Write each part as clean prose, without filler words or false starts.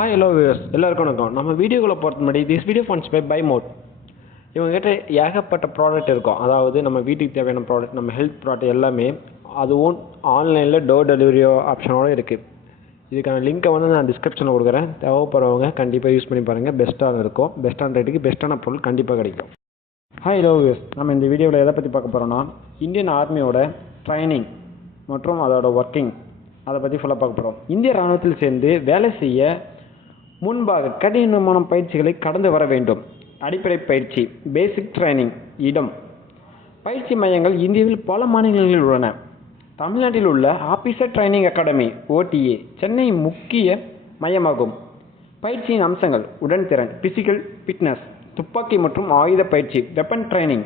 Hi hello viewers எல்லாருக்கும் வணக்கம். நம்ம வீடியோக்குள்ளே போகிறது முன்னாடி this video funds by mode. இவங்ககிட்ட ஏகப்பட்ட ப்ராடக்ட் இருக்கும். அதாவது நம்ம வீட்டுக்கு தேவையான ப்ராடக்ட், நம்ம ஹெல்த் ப்ராடக்ட் எல்லாமே அதுவும் ஆன்லைனில் டோர் டெலிவரியோ ஆப்ஷனோடு இருக்குது. இதுக்கான லிங்க்கை நான் டிஸ்கிரிப்ஷனில் கொடுக்குறேன். தேவைப்படுறவங்க கண்டிப்பாக யூஸ் பண்ணி பாருங்கள். பெஸ்ட்டாக இருக்கும். பெஸ்ட்டான ரேட்டுக்கு பெஸ்ட்டான பொருள் கண்டிப்பாக கிடைக்கும். ஹாய் ஹலோ வியூவர்ஸ், நம்ம இந்த வீடியோவில் எதை பற்றி பார்க்க போகிறோம்னா இந்தியன் ஆர்மியோட ட்ரைனிங் மற்றும் அதோட ஒர்க்கிங் அதை பற்றி ஃபுல்லாக பார்க்க போகிறோம். இந்திய இராணுவத்தில் சேர்ந்து வேலை செய்ய முன்பாக கடினமான பயிற்சிகளை கடந்து வர வேண்டும். அடிப்படை பயிற்சி பேசிக் ட்ரைனிங். இடம் பயிற்சி மையங்கள் இந்தியாவில் பல மாநிலங்களில் உள்ளன. தமிழ்நாட்டில் உள்ள officer training academy OTA Chennai முக்கிய மையமாகும். பயிற்சியின் அம்சங்கள் உடன்திறன் பிசிக்கல் ஃபிட்னஸ், துப்பாக்கி மற்றும் ஆயுத பயிற்சி வெப்பன் ட்ரைனிங்,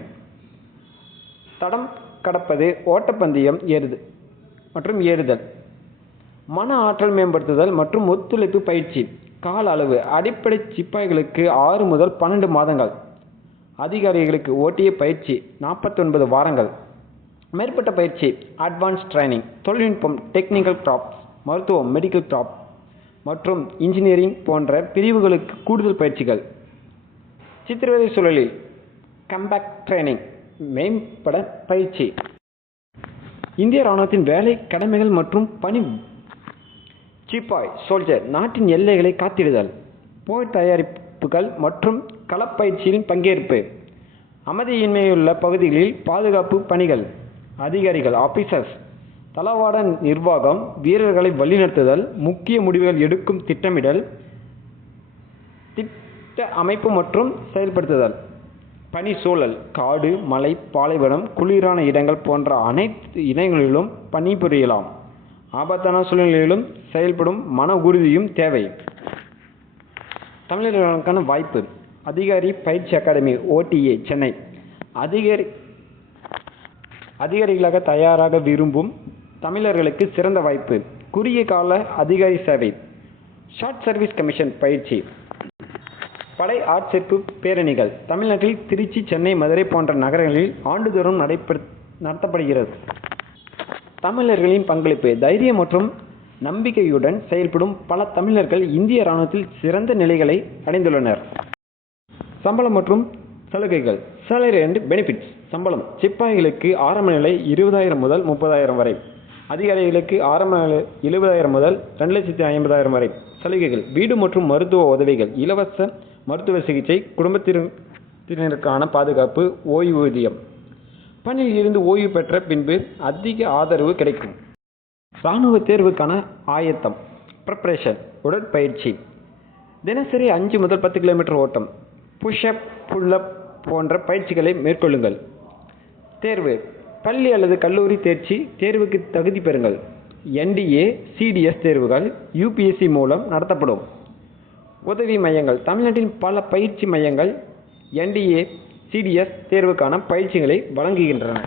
தடம் கடப்பது, ஓட்டப்பந்தயம் மற்றும் ஏறுதல், மன ஆற்றல் மேம்படுத்துதல் மற்றும் ஒத்துழைப்பு பயிற்சி. கால அளவு அடிப்படை சிப்பாய்களுக்கு 6 முதல் 12 மாதங்கள், அதிகாரிகளுக்கு OTA பயிற்சி 49 வாரங்கள். மேற்பட்ட பயிற்சி அட்வான்ஸ் ட்ரைனிங் தொழில்நுட்பம், டெக்னிக்கல் கிராப்ட்ஸ், மருத்துவம் மெடிக்கல் கிராப்ட் மற்றும் இன்ஜினியரிங் போன்ற பிரிவுகளுக்கு கூடுதல் பயிற்சிகள். சித்திரவதை சூழலில் கம்பேக்ட் ட்ரைனிங் மேம்பட பயிற்சி. இந்திய இராணுவத்தின் வேலை கடமைகள் மற்றும் பணி. சிப்பாய் சோல்ஜர் நாட்டின் எல்லைகளை காத்திடுதல், போர் தயாரிப்புகள் மற்றும் களப்பயிற்சியில் பங்கேற்பு, அமைதியின்மையுள்ள பகுதிகளில் பாதுகாப்பு பணிகள். அதிகாரிகள் ஆபீசர்ஸ் தளவாட நிர்வாகம், வீரர்களை வழிநடத்துதல், முக்கிய முடிவுகள் எடுக்கும் திட்டமிடல், திட்ட அமைப்பு மற்றும் செயல்படுத்துதல். பணி சூழல் காடு, மலை, பாலைவனம், குளிரான இடங்கள் போன்ற அனைத்து இடங்களிலும் பணிபுரியலாம். ஆபத்தான சூழ்நிலையிலும் செயல்படும் மன உறுதியும் தேவை. தமிழர்களுக்கான வாய்ப்பு. அதிகாரி பயிற்சி அகாடமி OTA சென்னை. அதிகாரிகளாக தயாராக விரும்பும் தமிழர்களுக்கு சிறந்த வாய்ப்பு. குறுகிய கால அதிகாரி சேவை. ஷார்ட் சர்வீஸ் கமிஷன் பயிற்சி. படை ஆட்சேர்ப்பு பேரணிகள் தமிழ்நாட்டில் திருச்சி, சென்னை, மதுரை போன்ற நகரங்களில் ஆண்டுதோறும் நடத்தப்படுகிறது. தமிழர்களின் பங்களிப்பு. தைரியம் மற்றும் நம்பிக்கையுடன் செயல்படும் பல தமிழர்கள் இந்திய இராணுவத்தில் சிறந்த நிலைகளை அடைந்துள்ளனர். சம்பளம் மற்றும் சலுகைகள். Salary and benefits. சம்பளம் சிப்பாய்களுக்கு ஆரம்ப நிலை 20,000 முதல் 30,000 வரை, அதிகாரிகளுக்கு ஆரம்ப நிலை 70,000 முதல் 2,50,000 வரை. சலுகைகள் வீடு மற்றும் மருத்துவ உதவிகள், இலவச மருத்துவ சிகிச்சை, குடும்பத்தினருக்கான பாதுகாப்பு, ஓய்வூதியம். பணியில் இருந்து ஓய்வு பெற்ற பின்பு அதிக ஆதரவு கிடைக்கும். இராணுவ தேர்வுக்கான ஆயத்தம் ப்ரிப்பரேஷன். உடற்பயிற்சி தினசரி 5 முதல் 10 கிலோமீட்டர் ஓட்டம், புஷ்அப், புல்லப் போன்ற பயிற்சிகளை மேற்கொள்ளுங்கள். தேர்வு பள்ளி அல்லது கல்லூரி தேர்ச்சி தேர்வுக்கு தகுதி பெறுங்கள். NDA CDS தேர்வுகள் UPSC மூலம் நடத்தப்படும். உதவி மையங்கள். தமிழ்நாட்டின் பல பயிற்சி மையங்கள் NDA CDS தேர்வுக்கான பயிற்சிகளை வழங்குகின்றன.